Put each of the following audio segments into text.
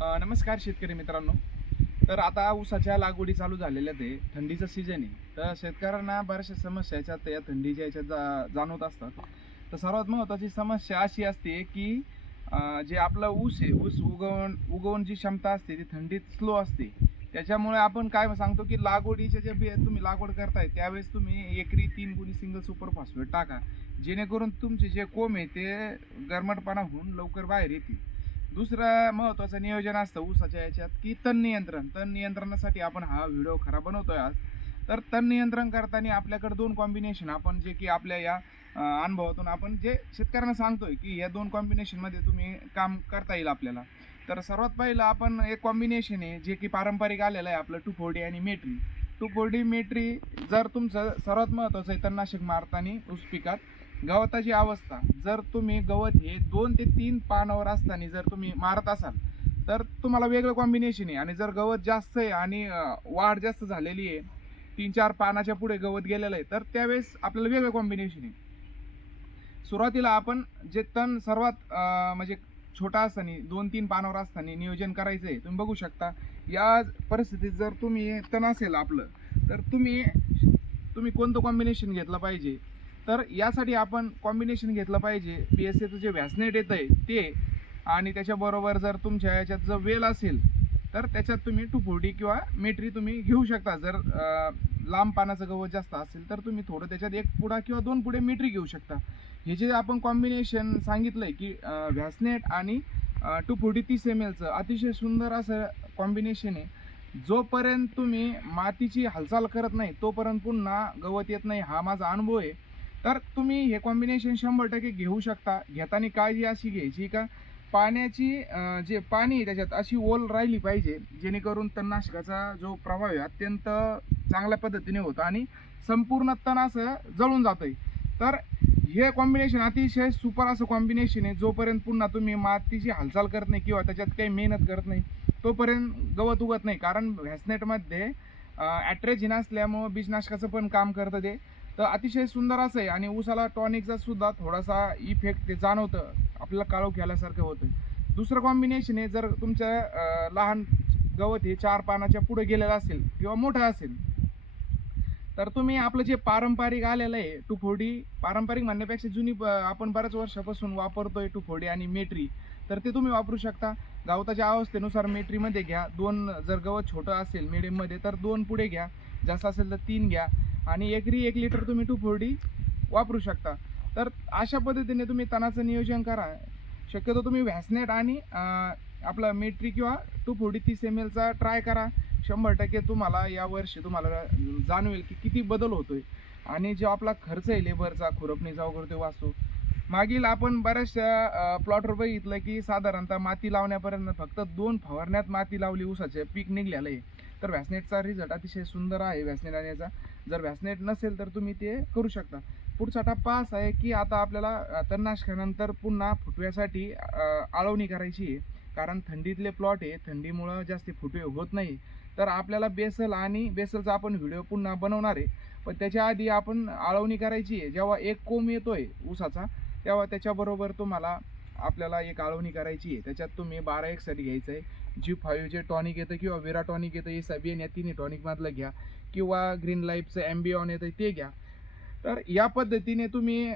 नमस्कार शेतकरी मित्रांनो. तर आता ऊसाच्या लागवडी चालू झालेल्या ते थंडीचं सीझन आहे. तर शेतकऱ्यांना बऱ्याचशा समस्या याच्यात या थंडीच्या याच्यात जा जाणवत असतात. तर सर्वात महत्त्वाची समस्या अशी असते की जे आपलं ऊस आहे ऊस उगवण उगवण जी क्षमता असते ती थंडीत स्लो असते. त्याच्यामुळे आपण काय सांगतो की लागवडीचे जे बी तुम्ही लागवड करताय त्यावेळेस तुम्ही एकरी तीन गुणी सिंगल सुपर फॉस्फेट टाका. जेणेकरून तुमचे जे कोंब आहे ते गरमटपणा होऊन लवकर बाहेर येतील. दुसरं महत्त्वाचं नियोजन असतं ऊसाच्या याच्यात की तण नियंत्रण. तण नियंत्रणासाठी आपण हा व्हिडिओ खरा बनवतोय आज. तर तण नियंत्रण करताना आपल्याकडे दोन कॉम्बिनेशन आपण जे की आपल्या या अनुभवातून आपण जे शेतकऱ्यांना सांगतोय की या दोन कॉम्बिनेशनमध्ये तुम्ही काम करता येईल आपल्याला. तर सर्वात पहिलं आपण एक कॉम्बिनेशन आहे जे की पारंपरिक आलेलं आहे आपलं टू फोर्डी आणि मेट्री. टू फोर्डी मेट्री जर तुमचं सर्वात महत्त्वाचं आहे तणनाशक मारताना ऊस पिकात गवताची अवस्था. जर तुम्ही गवत हे दोन ते तीन पानावर असताना जर तुम्ही मारत असाल तर तुम्हाला वेगळं कॉम्बिनेशन आहे. आणि जर गवत जास्त आहे आणि वाढ जास्त झालेली आहे तीन चार पानाच्या पुढे गवत गेलेलं आहे तर त्यावेळेस आपल्याला वेगळं कॉम्बिनेशन आहे. सुरुवातीला आपण जे तण सर्वात म्हणजे छोटा असताना दोन तीन पानावर असताना नियोजन करायचं आहे. तुम्ही बघू शकता या परिस्थितीत जर तुम्ही तण असेल आपलं तर तुम्ही तुम्ही कोणतं कॉम्बिनेशन घेतलं पाहिजे? तर यासाठी आपण कॉम्बिनेशन घेतलं पाहिजे. पी एस एचं जे व्हॅसनेट येतं आहे ते. आणि त्याच्याबरोबर जर तुमच्या याच्यात जर वेल असेल तर त्याच्यात तुम्ही टू फोर्टी किंवा मेट्री तुम्ही घेऊ शकता. जर लांब पानाचं गवत जास्त असेल तर तुम्ही थोडं त्याच्यात एक पुडा किंवा दोन पुढे मेट्री घेऊ शकता. हे जे आपण कॉम्बिनेशन सांगितलं आहे की व्हॅसनेट आणि टू फोर्टी तीस एम एलचं अतिशय सुंदर असं कॉम्बिनेशन आहे. जोपर्यंत तुम्ही मातीची हालचाल करत नाही तोपर्यंत पुन्हा गवत येत नाही हा माझा अनुभव आहे. तर तुम्ही हे कॉम्बिनेशन शंभर टक्के घेऊ शकता. घेताना काळजी अशी घ्यायची का? पाण्याची जे पाणी आहे त्याच्यात अशी ओल राहिली पाहिजे जेणेकरून तणनाशकाचा जो प्रभाव आहे अत्यंत चांगल्या पद्धतीने होतो आणि संपूर्ण तण असं जळून जातंय. तर हे कॉम्बिनेशन अतिशय सुपर असं कॉम्बिनेशन आहे. जोपर्यंत पुन्हा तुम्ही मातीची हालचाल करत नाही किंवा त्याच्यात काही मेहनत करत नाही तोपर्यंत गवत उगत नाही. कारण व्हॅसनेटमध्ये ॲट्रेजिन असल्यामुळं बीजनाशकाचं पण काम करतं ते. तर अतिशय सुंदर असं आहे. आणि ऊसाला टॉनिकचा सुद्धा थोडासा इफेक्ट ते जाणवतं. आपल्याला काळो घ्यायल्यासारखं होतं. दुसरं कॉम्बिनेशन आहे जर तुमच्या लहान गवत हे चार पानाच्या पुढे गेलेलं असेल किंवा मोठं असेल तर तुम्ही आपलं जे पारंपरिक आलेलं आहे टू पारंपरिक म्हणण्यापेक्षा जुनी आपण बऱ्याच वर्षापासून वापरतोय टू फोर्टी आणि मेट्री तर ते तुम्ही वापरू शकता. गवताच्या अवस्थेनुसार मेट्रीमध्ये घ्या. दोन जर गवत छोटं असेल मिडियममध्ये तर दोन पुढे घ्या. जास्त असेल तर तीन घ्या. आणि एकरी एक लिटर तुम्ही टू फोर्टी वापरू शकता. तर अशा पद्धतीने तुम्ही तणाचं नियोजन करा. शक्यतो तुम्ही व्हॅसनेट आणि आपला मेट्री किंवा टू फोर्टी तीस एम एलचा ट्राय करा. शंभर टक्के तुम्हाला यावर्षी तुम्हाला जाणवेल की किती बदल होतोय. आणि जो आपला खर्च आहे लेबरचा खुरपणीचा वगैरे तो वाचतो. मागील आपण बऱ्याचशा प्लॉटवर बघितलं की साधारणतः माती लावण्यापर्यंत फक्त दोन फवारण्यात माती लावली ऊसाचे. पीक निघलेलं आहे. तर व्हॅसनेटचा रिझल्ट अतिशय सुंदर आहे व्हॅसनेट आणण्याचा जर व्हॅसनेट नसेल तर तुम्ही ते करू शकता. पुढचा टप्पा असा आहे की आता आपल्याला तणनाशकानंतर पुन्हा फुटव्यासाठी आळवणी करायची आहे. कारण थंडीतले प्लॉट आहे थंडीमुळं जास्त फुटवे होत नाही. तर आपल्याला बेसल आणि बेसलचा आपण व्हिडिओ पुन्हा बनवणार आहे. पण त्याच्या आधी आपण आळवणी करायची आहे. जेव्हा एक कोंब येतोय ऊसाचा तेव्हा त्याच्याबरोबर तुम्हाला आपल्याला एक आळवणी करायची आहे. त्याच्यात तुम्ही बारा एकसाठी घ्यायचं आहे जी फाईव्ह जे टॉनिक येतं किंवा वेरा टॉनिक येतं हे सॅबियन या तिन्ही टॉनिकमधलं घ्या. किंवा ग्रीन लाईफचं ॲम्बिऑन येतं ते घ्या. तर या पद्धतीने तुम्ही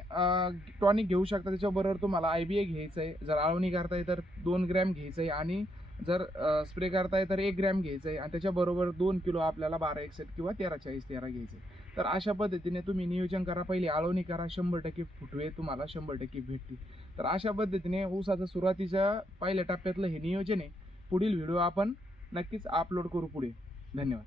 टॉनिक घेऊ शकता. त्याच्याबरोबर तुम्हाला आय बी ए घ्यायचं आहे जर आळवणी करताय तर दोन ग्रॅम घ्यायचं आहे आणि जर स्प्रे करताय तर एक ग्रॅम घ्यायचं आहे आणि त्याच्याबरोबर दोन किलो आपल्याला बारा एकसेट किंवा तेरा चाळीस तेरा घ्यायचं आहे तर अशा पद्धतीने तुम्ही नियोजन करा. पहिले आळवणी करा. शंभर टक्के फुटवे तुम्हाला शंभर टक्के भेटतील. तर अशा पद्धतीने ऊसाचं सुरुवातीच्या पहिल्या टप्प्यातलं हे नियोजन आहे. पुढील व्हिडिओ आपण नक्कीच अपलोड करू पुढे. धन्यवाद.